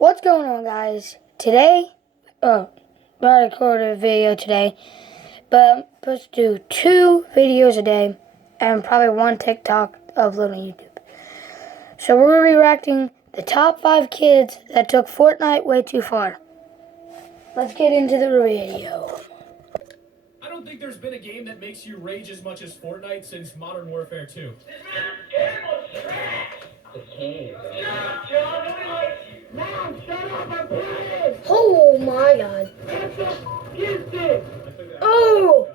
What's going on, guys? Today, I recorded a video today, but I'm supposed to do 2 videos a day and probably 1 TikTok upload on YouTube. So we're going to be reacting the top 5 kids that took Fortnite way too far. Let's get into the video. I don't think there's been a game that makes you rage as much as Fortnite since Modern Warfare 2. Oh my god. What the is this? Oh!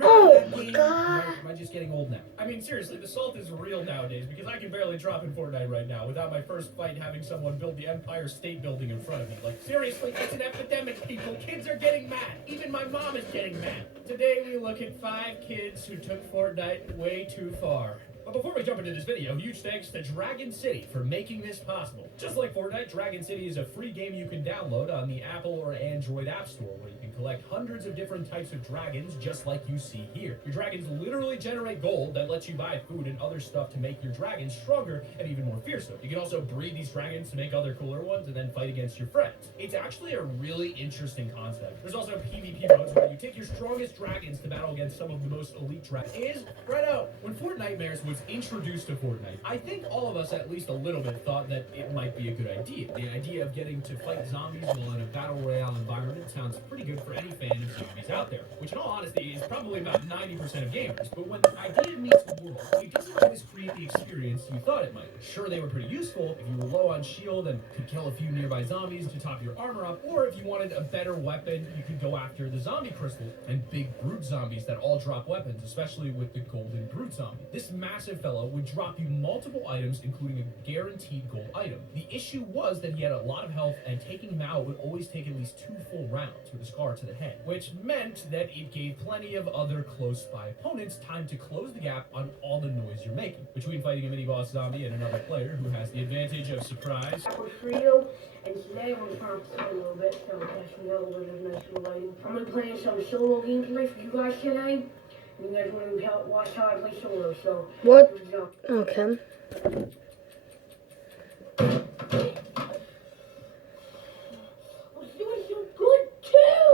Oh my god. Am I just getting old now? I mean, seriously, the salt is real nowadays because I can barely drop in Fortnite right now without my first fight having someone build the Empire State Building in front of me. Like, seriously, it's an epidemic, people. Kids are getting mad. Even my mom is getting mad. Today, we look at 5 kids who took Fortnite way too far. But before we jump into this video, huge thanks to Dragon City for making this possible. Just like Fortnite, Dragon City is a free game you can download on the Apple or Android App Store, where you can collect hundreds of different types of dragons, just like you see here. Your dragons literally generate gold that lets you buy food and other stuff to make your dragons stronger and even more fearsome. You can also breed these dragons to make other cooler ones and then fight against your friends. It's actually a really interesting concept. There's also PvP modes where you take your strongest dragons to battle against some of the most elite dragons. Is Fredo. When Fortnitemares was introduced to Fortnite, I think all of us at least a little bit thought that it might be a good idea. The idea of getting to fight zombies while in a battle royale environment sounds pretty good for any fan of zombies out there, which in all honesty is probably about 90% of gamers. But when the idea meets the world, it doesn't always create the experience you thought it might. Sure, they were pretty useful if you were low on shield and could kill a few nearby zombies to top your armor up, or if you wanted a better weapon, you could go after the zombie crystals and big brute zombies that all drop weapons, especially with the golden brute zombie. This massive fellow would drop you multiple items, including a guaranteed gold item. The issue was that he had a lot of health, and taking him out would always take at least 2 full rounds with a scar to the head, which meant that it gave plenty of other close-by opponents time to close the gap on all the noise you're making. Between fighting a mini-boss zombie and another player who has the advantage of surprise. And today I'm going to try to play a little bit, so catch me out with a nice little lighting. I'm going to play some solo gameplay for you guys today. You guys want to watch how I play solo, so What? here we go. Okay. I was doing so good too!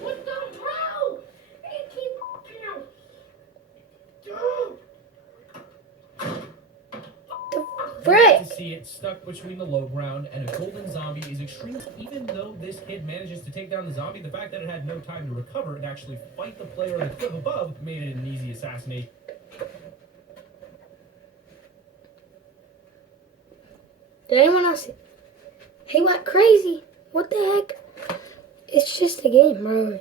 What the hell? They keep out. Frick! To see it stuck between the low ground and a golden zombie is extreme. Even though this kid manages to take down the zombie, the fact that it had no time to recover and actually fight the player on the cliff above made it an easy assassination. Did anyone else see? He went crazy. What the heck? It's just a game, bro.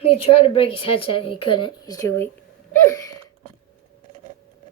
He tried to break his headset and he couldn't. He's too weak.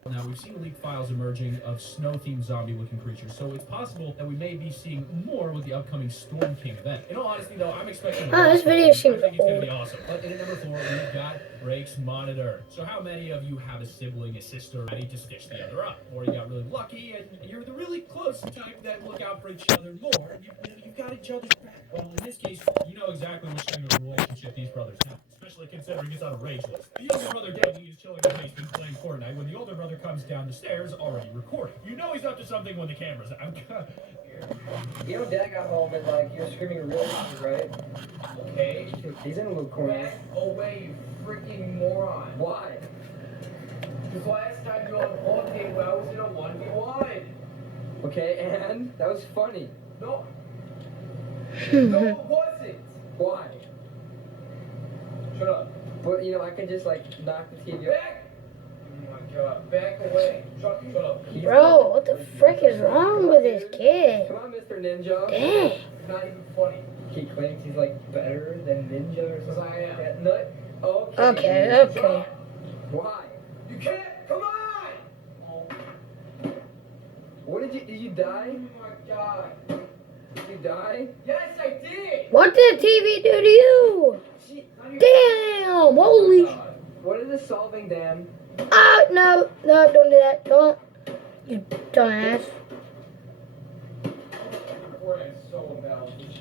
Now, we've seen leaked files emerging of snow-themed zombie-looking creatures, so it's possible that we may be seeing more with the upcoming Storm King event. In all honesty, though, I'm expecting... This video seems I think it's going to be old. awesome. But in at number 4, we've got Drake's Monitor. So how many of you have a sibling, a sister, ready to stitch the other up? Or you got really lucky, and you're the really close type that look out for each other more. You've got each other's back. Well, in this case, you know exactly which kind of relationship these brothers have, especially considering it's on a rage list. The younger brother Danny is chilling in the basement playing Fortnite when the older brother comes down the stairs already recording. You know he's up to something when the camera's out. You know, Dad got home and like you were screaming really loud, right? Okay. He's in a little corner. Back away, you freaking moron. Why? Because last time you were on the whole table, I was in a 1v1. Okay, and that was funny. No. No, it wasn't. Why? Shut up. But you know, I could just like knock the TV off. Back. Oh my god. Back away. Shut up. Bro, what the frick is wrong with this kid? Come on, Mr. Ninja. Dang. It's not even funny. He claims he's like better than Ninja or something. I am. Yeah, no, Okay. Why? You can't. Come on. Oh What did you die? my god. Did you die? Yes, I did. What did the TV do to you? Damn! Holy! What is the solving dam? Oh, no, don't do that. Don't. You dumbass. Fortnite's so imbalanced.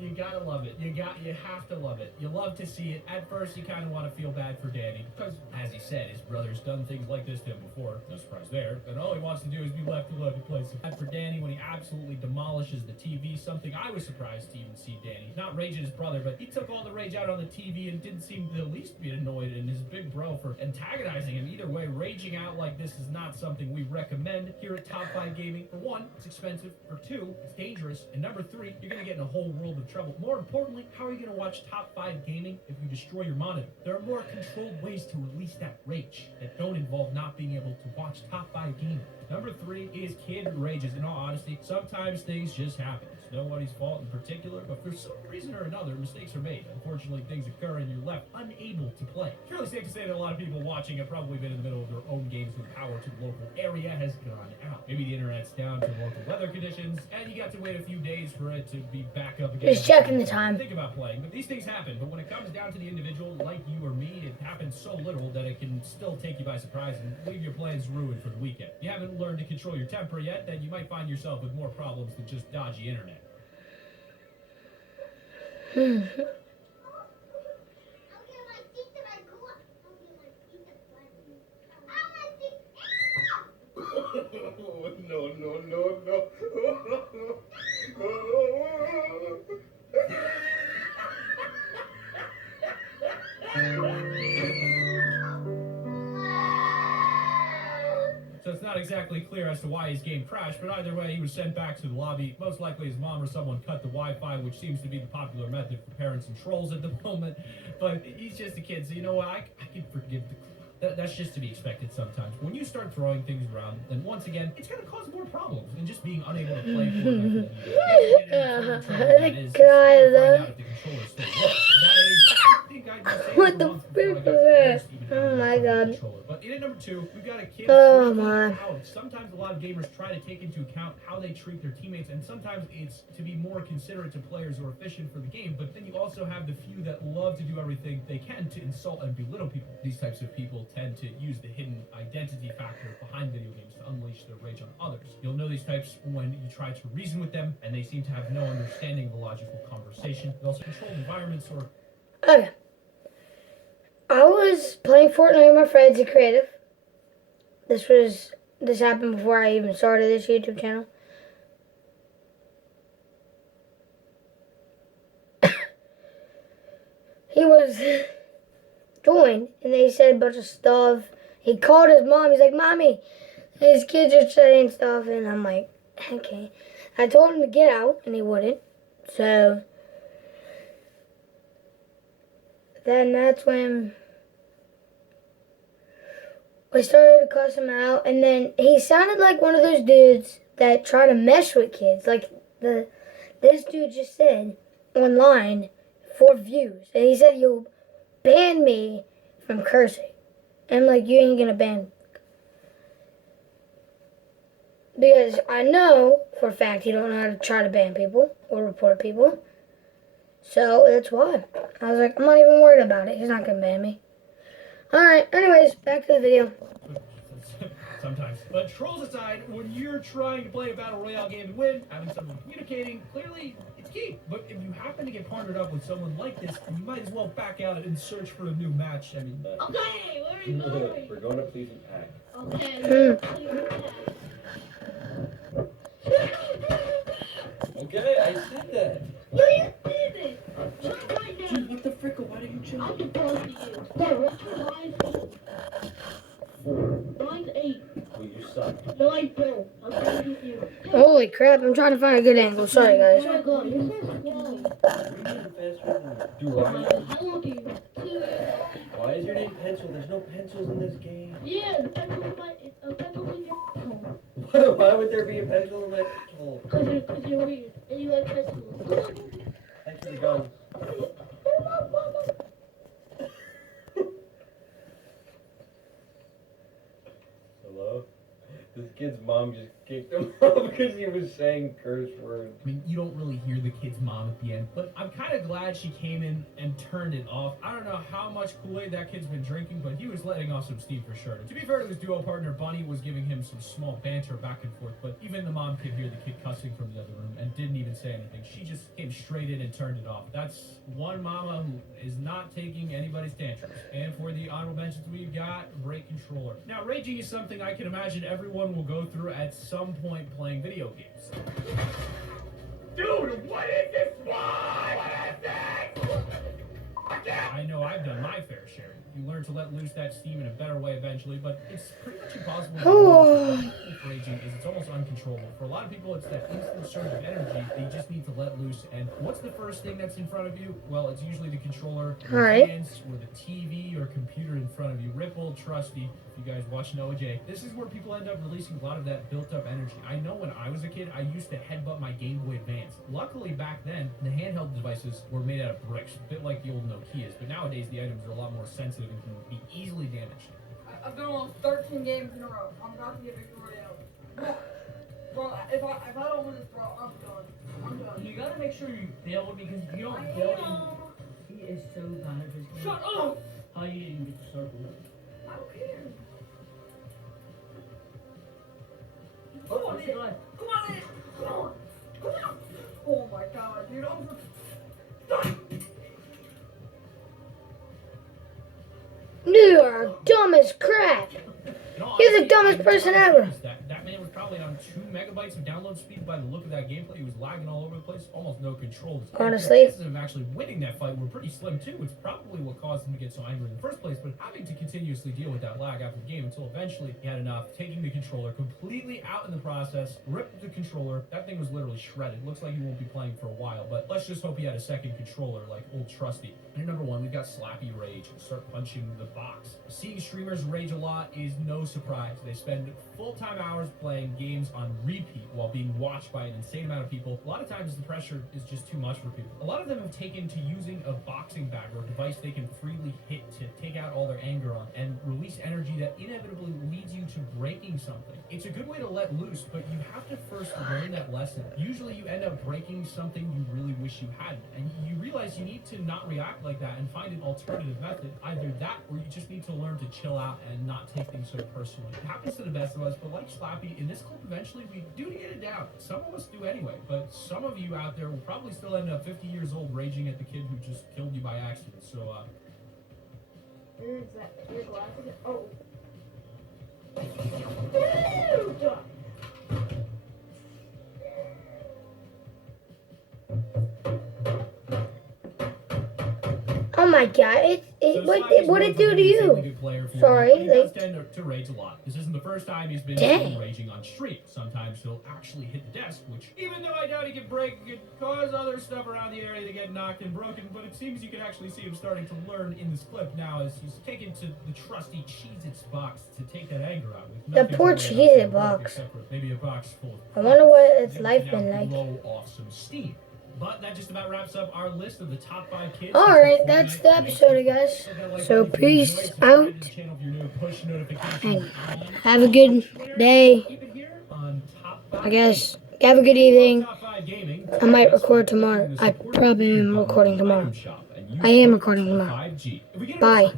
You gotta love it. You have to love it. You love to see it. At first, you kind of want to feel bad for Danny because, as he said, his brother's done things like this to him before. No surprise there. And all he wants to do is be left alone to play. So bad for Danny when he absolutely demolishes the TV. Something I was surprised to even see Danny not rage at his brother, but he took all the rage out on the TV and didn't seem the least bit annoyed at his big bro for antagonizing him. Either way, raging out like this is not something we recommend here at Top 5 Gaming. For one, it's expensive. For two, it's dangerous. And number three, you're going to get in a whole world of trouble. More importantly, how are you going to watch Top 5 Gaming if you destroy your monitor? There are more controlled ways to release that rage that don't involve not being able to watch Top 5 Gaming. Number three is kid rages. In all honesty, sometimes things just happen. It's nobody's fault in particular, but for some reason or another, mistakes are made. Unfortunately, things occur and you're left unable to play. It's really safe to say that a lot of people watching have probably been in the middle of their own games when power to the local area has gone out. Maybe the internet's down to local weather conditions, and you got to wait a few days for it to be back up again. Just checking the time. Think about playing, but these things happen. But when it comes down to the individual, like you or me, it happens so little that it can still take you by surprise and leave your plans ruined for the weekend. If you haven't learned to control your temper yet, then you might find yourself with more problems than just dodgy internet. No. So it's not exactly clear as to why his game crashed, but either way, he was sent back to the lobby. Most likely his mom or someone cut the Wi-Fi, which seems to be the popular method for parents and trolls at the moment. But he's just a kid, so you know what? I can forgive that's just to be expected sometimes. When you start throwing things around, then once again, it's going to cause more problems than just being unable to play Fortnite. What the frick was that? Oh my god. But in at number two, we've got a kid. Oh my. Sometimes a lot of gamers try to take into account how they treat their teammates, and sometimes it's to be more considerate to players who are efficient for the game. But then you also have the few that love to do everything they can to insult and belittle people. These types of people tend to use the hidden identity factor behind video games to unleash their rage on others. You'll know these types when you try to reason with them, and they seem to have no understanding of a logical conversation. They also control environments or... Okay. I was playing Fortnite with my friends in creative. This happened before I even started this YouTube channel. He was joined, and they said a bunch of stuff. He called his mom. He's like, "Mommy, his kids are saying stuff," and I'm like, "Okay." I told him to get out, and he wouldn't. So then that's when we started to cuss him out, and then he sounded like one of those dudes that try to mess with kids. Like this dude just said online for views, and he said, "You'll ban me from cursing." And I'm like, "You ain't gonna ban me." Because I know for a fact you don't know how to try to ban people or report people. So that's why. I was like, I'm not even worried about it. He's not gonna ban me. Alright, anyways, back to the video. Sometimes. But trolls aside, when you're trying to play a battle royale game and win, having someone communicating, clearly it's key. But if you happen to get partnered up with someone like this, you might as well back out and search for a new match. I mean, Okay, where are you going? We're going to Pleasant Pack. Okay, Okay, I said that. No, you didn't. Not right now. Dude, what the frick? Why don't you chill? I'm supposed to you. Bro, what's your line? 4. Mine's 8. Well, you suck. No, I don't. I'm going to get you. Holy crap, I'm trying to find a good angle. Sorry, guys. Oh my god, you're so slow. Do I? How old are you? 2. Why is your name Pencil? There's no pencils in this game. Yeah, the pencil in my, a pencil in your hole. Why would there be a pencil in my hole? Because you're weird. And you like pencils. Thanks for the gun. Hello? This is kid's mom just kicked him off because he was saying curse words. I mean, you don't really hear the kid's mom at the end, but I'm kind of glad she came in and turned it off. I don't know how much Kool-Aid that kid's been drinking, but he was letting off some steam for sure. To be fair to his duo partner, Bunny was giving him some small banter back and forth, but even the mom could hear the kid cussing from the other room and didn't even say anything. She just came straight in and turned it off. That's one mama who is not taking anybody's tantrums. And for the honorable mentions, we've got Break Controller. Now, raging is something I can imagine everyone will go through at some point playing video games. Dude, what is this? What is this? I know I've done my fair share. You learn to let loose that steam in a better way eventually, but it's pretty much impossible to do. With raging is it's almost uncontrollable. For a lot of people, it's that instant surge of energy that you just need to let loose. And what's the first thing that's in front of you? Well, it's usually the controller, your hands, or the TV or computer in front of you. Ripple, Trusty, if you guys watch Noah J. This is where people end up releasing a lot of that built-up energy. I know when I was a kid, I used to headbutt my Game Boy Advance. Luckily, back then, the handheld devices were made out of bricks, a bit like the old Nokias. But nowadays, the items are a lot more sensitive and can be easily damaged. I've been on 13 games in a row. I'm about to get victorious. Bro, if I don't win this, bro, I'm done. I'm done. You gotta make sure you build because if you don't build, he is so bad at his game. Shut up! How you didn't get the circle? I don't care. Oh, what's the guy? Come on in! Come on! Come on! Oh my god, dude, I'm done! You are dumb as crap. You're the dumbest person ever. That man was probably on 2 megabytes of download speed by the look of that gameplay. He was lagging all over the place, almost no controls. Honestly. The chances of actually winning that fight were pretty slim too. It's probably what caused him to get so angry in the first place, but having to continuously deal with that lag after the game until eventually he had enough, taking the controller completely out in the process, ripped the controller. That thing was literally shredded. Looks like he won't be playing for a while, but let's just hope he had a second controller like old Trusty. And number 1, we've got Slappy Rage. Start punching the box. Seeing streamers rage a lot is no surprise. They spend full-time hours playing games on repeat while being watched by an insane amount of people. A lot of times the pressure is just too much for people. A lot of them have taken to using a boxing bag or a device they can freely hit to take out all their anger on and release energy that inevitably leads you to breaking something. It's a good way to let loose, but you have to first learn that lesson. Usually you end up breaking something you really wish you hadn't, and you realize you need to not react like that and find an alternative method. Either that or you just need to learn to chill out and not take things so personally. It happens to the best of us, but like Slappy, in this clip eventually we do get it down. Some of us do anyway, but some of you out there will probably still end up 50 years old raging at the kid who just killed you by accident. So Is that your glasses? Oh. Oh my god, what it do to you? Sorry, he does tend to rage a lot. This isn't the first time he's been seen raging on stream. Sometimes he'll actually hit the desk, which, even though I doubt he could break, could cause other stuff around the area to get knocked and broken, but it seems you can actually see him starting to learn in this clip now as he's taken to the trusty Cheez-Its box to take that anger out with. The poor Cheez-It box. Except for maybe a box full of I wonder what its life been like. Blow off some steam. But that just about wraps up our list of the top 5 kids. Alright, that's the episode, guys. So peace out. And have a good day. I guess. Have a good evening. I might record tomorrow. I probably am recording tomorrow. I am recording tomorrow. Bye.